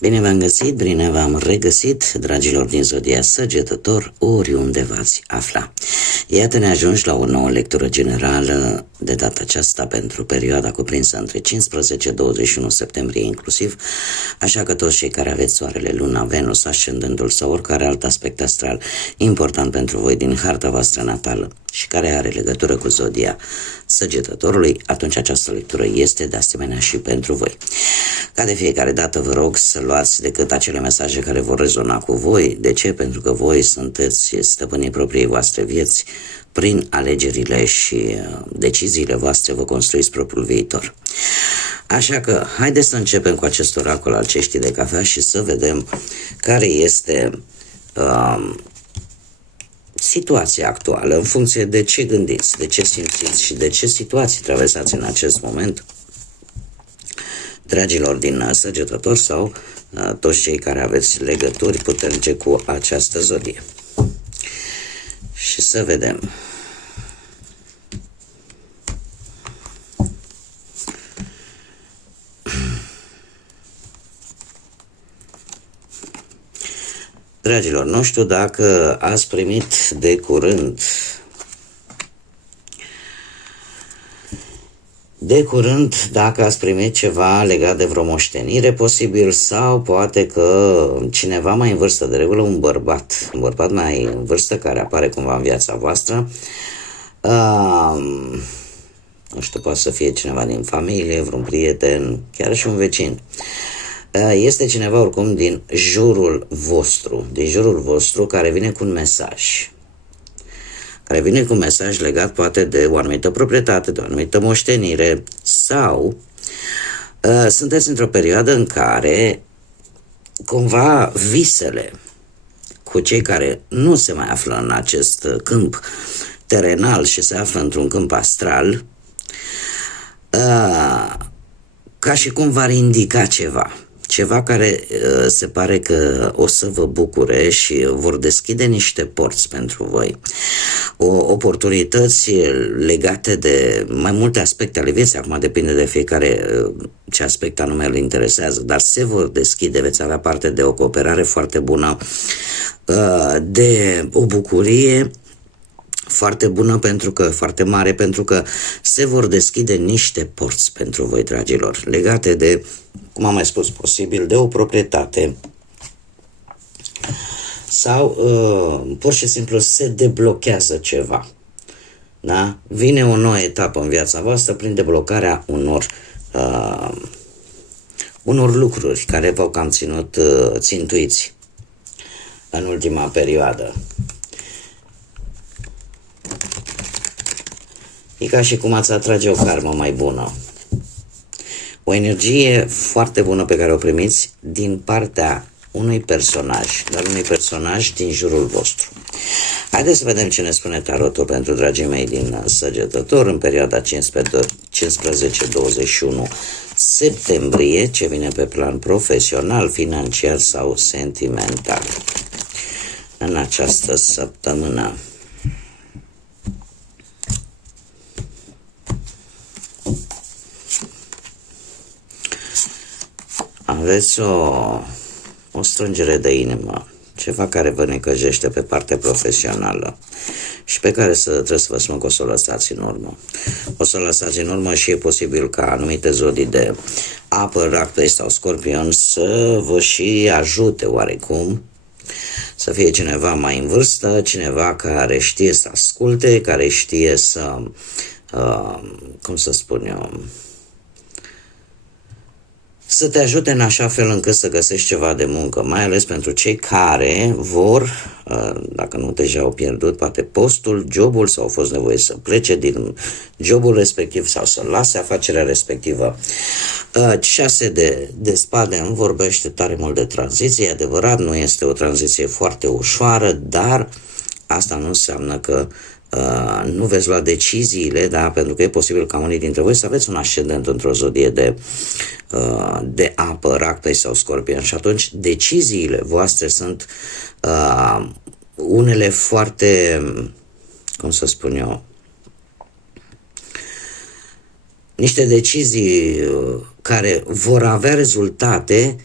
Bine v-am găsit, bine v-am regăsit, dragilor din Zodia Săgetător, oriunde v-ați afla. Iată ne ajungi la o nouă lectură generală, de data aceasta pentru perioada cuprinsă între 15-21 septembrie inclusiv, așa că toți cei care aveți soarele, luna, Venus, ascendentul sau oricare alt aspect astral important pentru voi din harta voastră natală și care are legătură cu Zodia Săgetătorului, atunci această lectură este de asemenea și pentru voi. Ca de fiecare dată vă rog să luați decât acele mesaje care vor rezona cu voi. De ce? Pentru că voi sunteți stăpânii propriei voastre vieți. Prin alegerile și deciziile voastre vă construiți propriul viitor. Așa că haideți să începem cu acest oracol al ceștii de cafea și să vedem care este situația actuală în funcție de ce gândiți, de ce simțiți și de ce situații traversați în acest moment, dragilor din Săgetător sau toți cei care aveți legături puternice cu această zodie. Și să vedem. Dragilor, nu știu dacă ați primit de curând dacă ați primit ceva legat de vreo moștenire posibil sau poate că cineva mai în vârstă, de regulă un bărbat mai în vârstă care apare cumva în viața voastră, nu știu, poate să fie cineva din familie, vreun prieten, chiar și un vecin. Este cineva oricum din jurul vostru care vine cu un mesaj. Care vine cu un mesaj legat poate de o anumită proprietate, de o anumită moștenire sau sunteți într-o perioadă în care cumva visele cu cei care nu se mai află în acest câmp terenal și se află într-un câmp astral, ca și cum v-ar indica ceva care se pare că o să vă bucure și vor deschide niște porți pentru voi. Oportunități legate de mai multe aspecte ale vieții, acum depinde de fiecare ce aspect anume îl interesează, dar se vor deschide, veți avea parte de o cooperare foarte bună, de o bucurie foarte bună, foarte mare, pentru că se vor deschide niște porți pentru voi, dragilor, legate de, cum am mai spus, posibil de o proprietate sau pur și simplu se deblochează ceva. Da? Vine o nouă etapă în viața voastră prin deblocarea unor lucruri care v-au cam ținut țintuiți în ultima perioadă. E ca și cum ați atrage o karmă mai bună. O energie foarte bună pe care o primiți din partea unui personaj din jurul vostru. Haideți să vedem ce ne spune tarotul pentru dragii mei din Săgetător în perioada 15-21 septembrie, ce vine pe plan profesional, financiar sau sentimental în această săptămână. Aveți o strângere de inimă, ceva care vă necăjește pe partea profesională și pe care trebuie să vă spun că o să o lăsați în urmă. O să o lăsați în urmă și e posibil ca anumite zodii de apă, rac, pești sau scorpion să vă și ajute oarecum, să fie cineva mai în vârstă, cineva care știe să asculte, care știe să, cum să spun eu, să te ajute în așa fel încât să găsești ceva de muncă, mai ales pentru cei care vor, dacă nu deja au pierdut, poate postul, jobul sau au fost nevoie să plece din jobul respectiv sau să lase afacerea respectivă. 6 de spade îmi vorbește tare mult de tranziție, e adevărat, nu este o tranziție foarte ușoară, dar asta nu înseamnă că nu veți lua deciziile, da? Pentru că e posibil ca unii dintre voi să aveți un ascendent într-o zodie de apă, rac, pești sau scorpion și atunci deciziile voastre sunt unele foarte, cum să spun eu, niște decizii care vor avea rezultate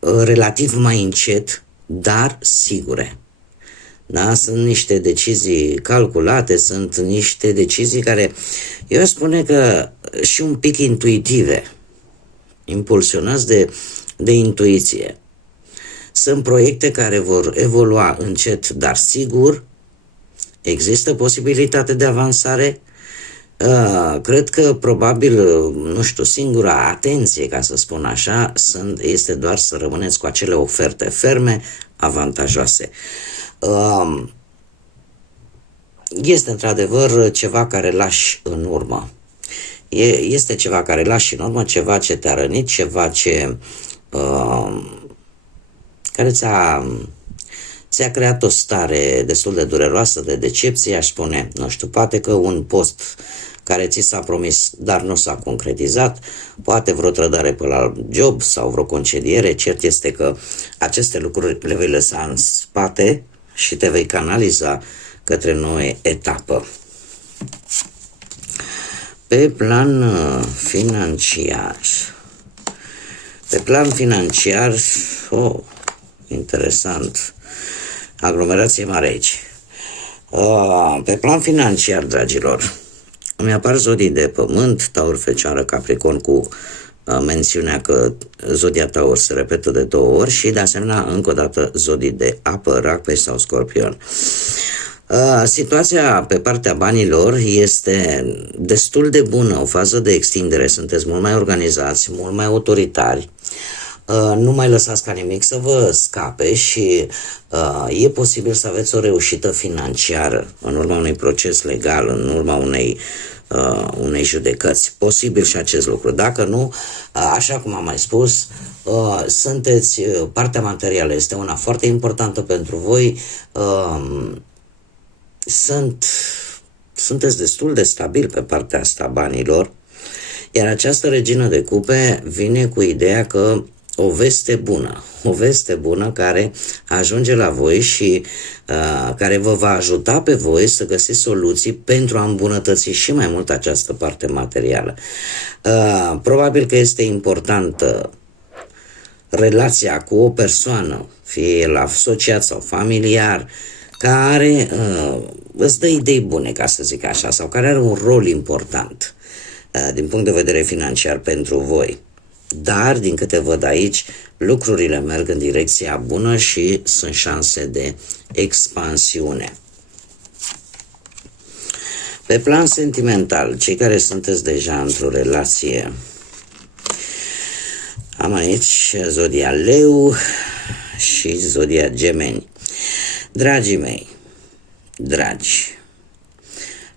relativ mai încet, dar sigure. Da? Sunt niște decizii calculate, sunt niște decizii care, eu aș spune că și un pic intuitive, impulsionați de intuiție. Sunt proiecte care vor evolua încet, dar sigur. Există posibilitate de avansare. Cred că probabil, nu știu, singura atenție, ca să spun așa, este doar să rămâneți cu acele oferte ferme, avantajoase. Este într-adevăr ceva care lași în urmă. Este ceva care lași în urmă, ceva ce te-a rănit, ceva care ți-a creat o stare destul de dureroasă, de decepție, aș spune. Nu știu, poate că un post care ți s-a promis, dar nu s-a concretizat, poate vreo trădare pe la job sau vreo concediere. Cert este că aceste lucruri le vei lăsa în spate și te vei canaliza către nouă etapă. Pe plan financiar, interesant, aglomerație mare aici. Pe plan financiar, dragilor, îmi apar zodii de pământ, Taur, Fecioară, Capricorn, cu mențiunea că zodia Taur se repetă de 2 ori și, de asemenea, încă o dată zodii de apă, Rac, Pești sau Scorpion. Situația pe partea banilor este destul de bună, o fază de extindere, sunteți mult mai organizați, mult mai autoritari, nu mai lăsați ca nimic să vă scape și e posibil să aveți o reușită financiară în urma unui proces legal, în urma unei judecăți. Posibil și acest lucru. Dacă nu, așa cum am mai spus, partea materială este una foarte importantă pentru voi. Sunteți destul de stabil pe partea asta banilor, iar această regină de cupe vine cu ideea că o veste bună care ajunge la voi și care vă va ajuta pe voi să găsiți soluții pentru a îmbunătăți și mai mult această parte materială. Probabil că este importantă relația cu o persoană, fie el asociat sau familiar, care îți dă idei bune, ca să zic așa, sau care are un rol important din punct de vedere financiar pentru voi. Dar, din câte văd aici, lucrurile merg în direcția bună și sunt șanse de expansiune. Pe plan sentimental, cei care sunteți deja într-o relație, am aici zodia Leu și zodia Gemeni. Dragii mei,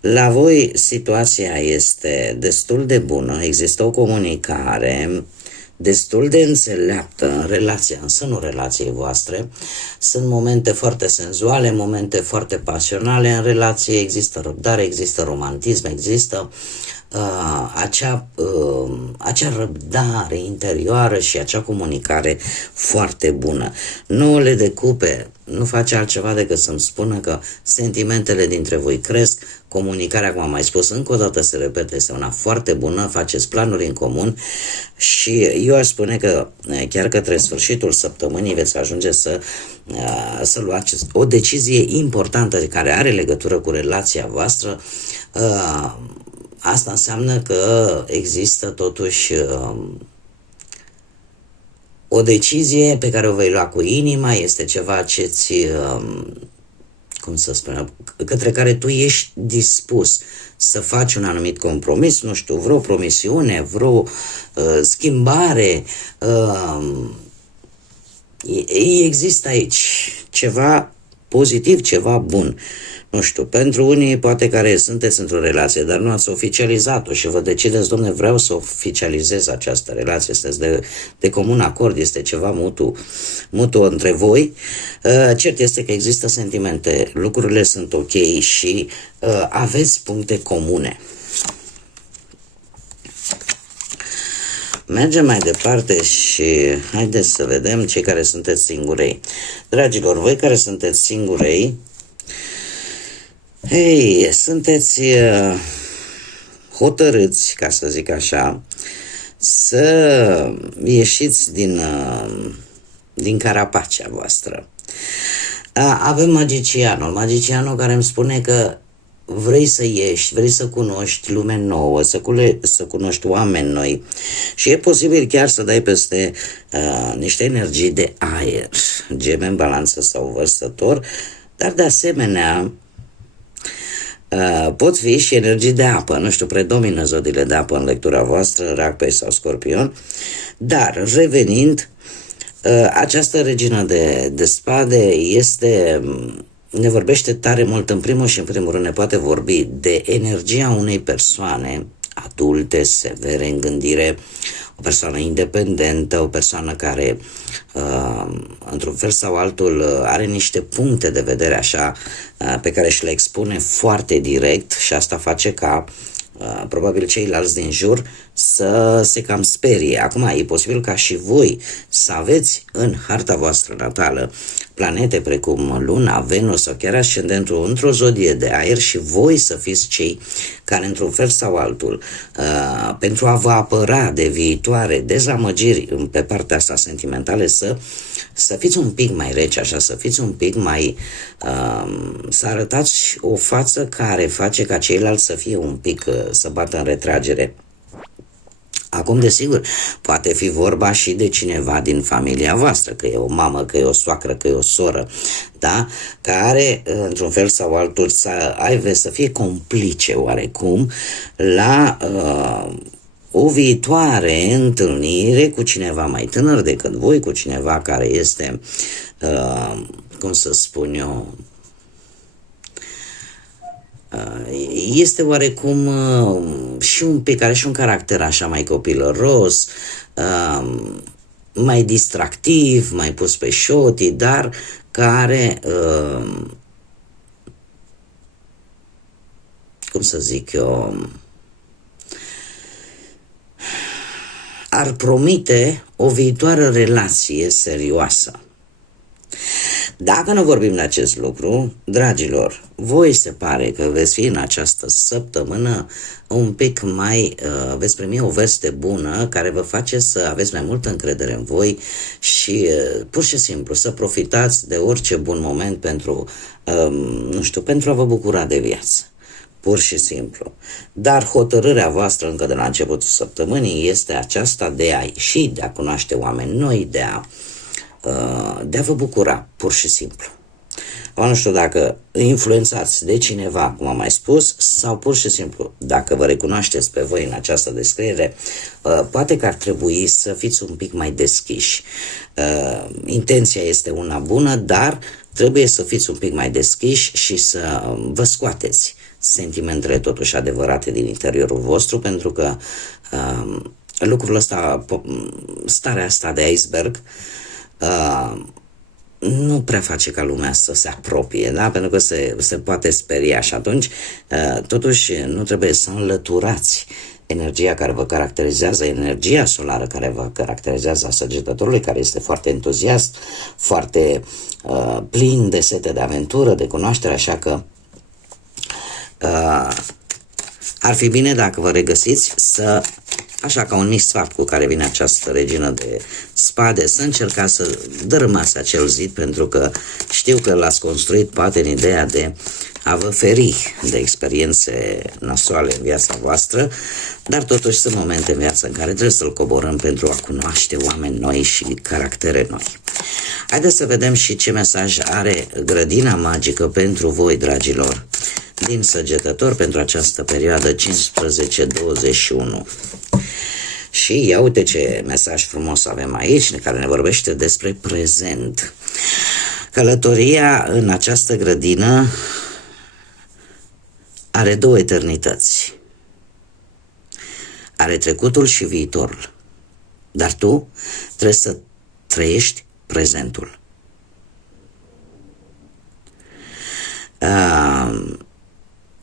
la voi situația este destul de bună, există o comunicare destul de înțeleaptă în relația, în sânul relației voastre. Sunt momente foarte senzuale, momente foarte pasionale în relație, există răbdare, există romantism, există acea răbdare interioară și acea comunicare foarte bună. 9 de cupe nu face altceva decât să-mi spună că sentimentele dintre voi cresc, comunicarea, cum am mai spus, încă o dată se repete, este una foarte bună, faceți planuri în comun și eu aș spune că chiar către sfârșitul săptămânii veți ajunge să luați o decizie importantă care are legătură cu relația voastră. Asta înseamnă că există totuși o decizie pe care o vei lua cu inima, este ceva ce-ți, către care tu ești dispus să faci un anumit compromis, nu știu, vreo promisiune, vreo schimbare. Există aici ceva pozitiv, ceva bun. Nu știu, pentru unii poate care sunteți într-o relație, dar nu ați oficializat-o și vă decideți, dom'le, vreau să oficializez această relație, sunteți de comun acord, este ceva mutu între voi. Cert este că există sentimente, lucrurile sunt ok și aveți puncte comune. Mergem mai departe și haideți să vedem cei care sunteți singurei. Dragilor, voi care sunteți singurei, sunteți hotărâți, ca să zic așa, să ieșiți din carapacea voastră. Avem magicianul care îmi spune că vrei să ieși, vrei să cunoști lume nouă, să cunoști oameni noi și e posibil chiar să dai peste niște energii de aer, Geme în Balanță sau Vărsător, dar de asemenea pot fi și energii de apă, nu știu, predomină zodiile de apă în lectura voastră, Rac, Pești sau Scorpion, dar revenind, această regină de spade ne vorbește tare mult, în primul și în primul rând ne poate vorbi de energia unei persoane adulte, severe în gândire, o persoană independentă, o persoană care într-un fel sau altul are niște puncte de vedere așa pe care și le expune foarte direct și asta face ca probabil ceilalți din jur să se cam sperie. Acum, e posibil ca și voi să aveți în harta voastră natală planete precum Luna, Venus sau chiar ascendentul într-o zodie de aer și voi să fiți cei care într-un fel sau altul pentru a vă apăra de viitoare dezamăgiri pe partea asta sentimentale să fiți un pic mai reci, așa, să fiți un pic mai să arătați o față care face ca ceilalți să fie un pic să bată în retragere. Acum, desigur, poate fi vorba și de cineva din familia voastră, că e o mamă, că e o soacră, că e o soră, da? Care, într-un fel sau altul, să fie complice oarecum la o viitoare întâlnire cu cineva mai tânăr decât voi, cu cineva care este, cum să spun eu, este oarecum și un pic, are și un caracter așa mai copilăros, mai distractiv, mai pus pe șotii, dar care, cum să zic eu, ar promite o viitoare relație serioasă. Dacă nu vorbim de acest lucru, dragilor, voi se pare că veți fi în această săptămână un pic mai, veți primi o veste bună care vă face să aveți mai multă încredere în voi și pur și simplu să profitați de orice bun moment pentru, nu știu, pentru a vă bucura de viață. Pur și simplu. Dar hotărârea voastră încă de la începutul săptămânii este aceasta de a ieși, de a cunoaște oameni noi, de a vă bucura, pur și simplu. Nu știu dacă influențați de cineva, cum am mai spus, sau pur și simplu, dacă vă recunoașteți pe voi în această descriere, poate că ar trebui să fiți un pic mai deschiși. Intenția este una bună, dar trebuie să fiți un pic mai deschiși și să vă scoateți sentimentele totuși adevărate din interiorul vostru, pentru că lucrul ăsta, starea asta de iceberg, nu prea face ca lumea să se apropie, da? Pentru că se poate speria și atunci totuși nu trebuie să înlăturați energia care vă caracterizează, energia solară care vă caracterizează a Săgetătorului, care este foarte entuziast, foarte plin de sete de aventură, de cunoaștere, așa că ar fi bine dacă vă regăsiți așa ca un mic sfat cu care vine această regină de spade, să încercați să dărâmați acel zid, pentru că știu că l-ați construit poate în ideea de a vă feri de experiențe nasoale în viața voastră, dar totuși sunt momente în viață în care trebuie să-l coborâm pentru a cunoaște oameni noi și caractere noi. Haideți să vedem și ce mesaj are grădina magică pentru voi, dragilor, din Săgetător pentru această perioadă 15-21. Și ia uite ce mesaj frumos avem aici, care ne vorbește despre prezent. Călătoria în această grădină are două eternități. Are trecutul și viitorul. Dar tu trebuie să trăiești prezentul.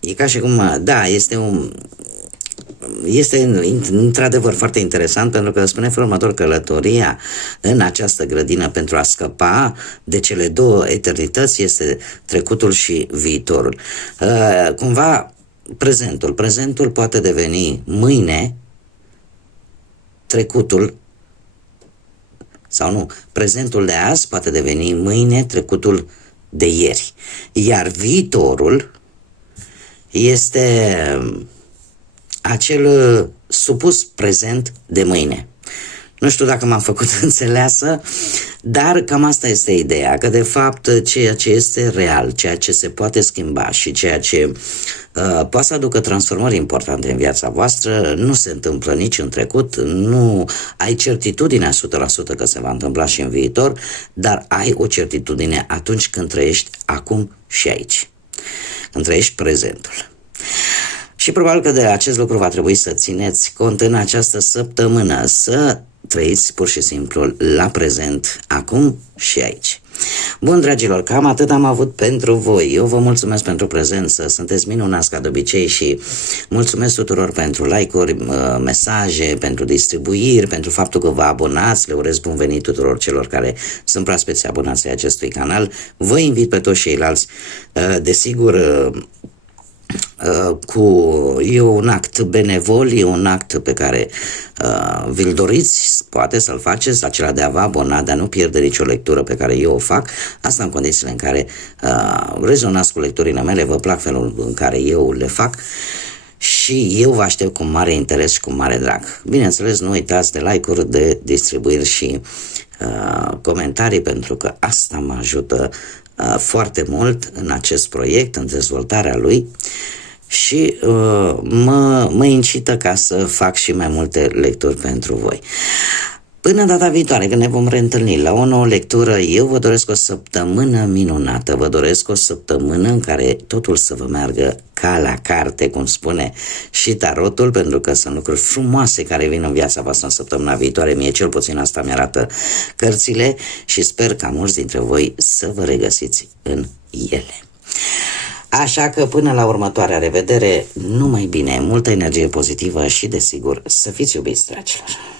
E ca și cum, da, este într-adevăr foarte interesant, pentru că spune felul următor: călătoria în această grădină pentru a scăpa de cele două eternități este trecutul și viitorul. Cumva prezentul poate deveni mâine trecutul sau nu, prezentul de azi poate deveni mâine trecutul de ieri, iar viitorul este acel supus prezent de mâine. Nu știu dacă m-am făcut înțeleasă, dar cam asta este ideea, că de fapt ceea ce este real, ceea ce se poate schimba și ceea ce poate să aducă transformări importante în viața voastră nu se întâmplă nici în trecut, nu ai certitudinea 100% că se va întâmpla și în viitor, dar ai o certitudine atunci când trăiești acum și aici, când trăiești prezentul. Și probabil că de acest lucru va trebui să țineți cont în această săptămână, să trăiți pur și simplu la prezent, acum și aici. Bun, dragilor, cam atât am avut pentru voi. Eu vă mulțumesc pentru prezență, sunteți minunați ca de obicei și mulțumesc tuturor pentru like-uri, mesaje, pentru distribuiri, pentru faptul că vă abonați. Le urez bun venit tuturor celor care sunt proaspeți abonați ai acestui canal. Vă invit pe toți ceilalți, desigur, e un act benevol, e un act pe care vi-l doriți, poate să-l faceți, acela de a vă abona, de a nu pierde nicio lectură pe care eu o fac, asta în condițiile în care rezonați cu lecturile mele, vă plac felul în care eu le fac și eu vă aștept cu mare interes și cu mare drag. Bineînțeles, nu uitați de like-uri, de distribuiri și comentarii, pentru că asta mă ajută foarte mult în acest proiect, în dezvoltarea lui și mă incită ca să fac și mai multe lecturi pentru voi. Până data viitoare, când ne vom reîntâlni la o nouă lectură, eu vă doresc o săptămână minunată, vă doresc o săptămână în care totul să vă meargă ca la carte, cum spune și tarotul, pentru că sunt lucruri frumoase care vin în viața voastră în săptămâna viitoare, mie cel puțin asta mi-arată cărțile și sper ca mulți dintre voi să vă regăsiți în ele. Așa că până la următoarea revedere, numai bine, multă energie pozitivă și desigur să fiți iubiți, dragilor!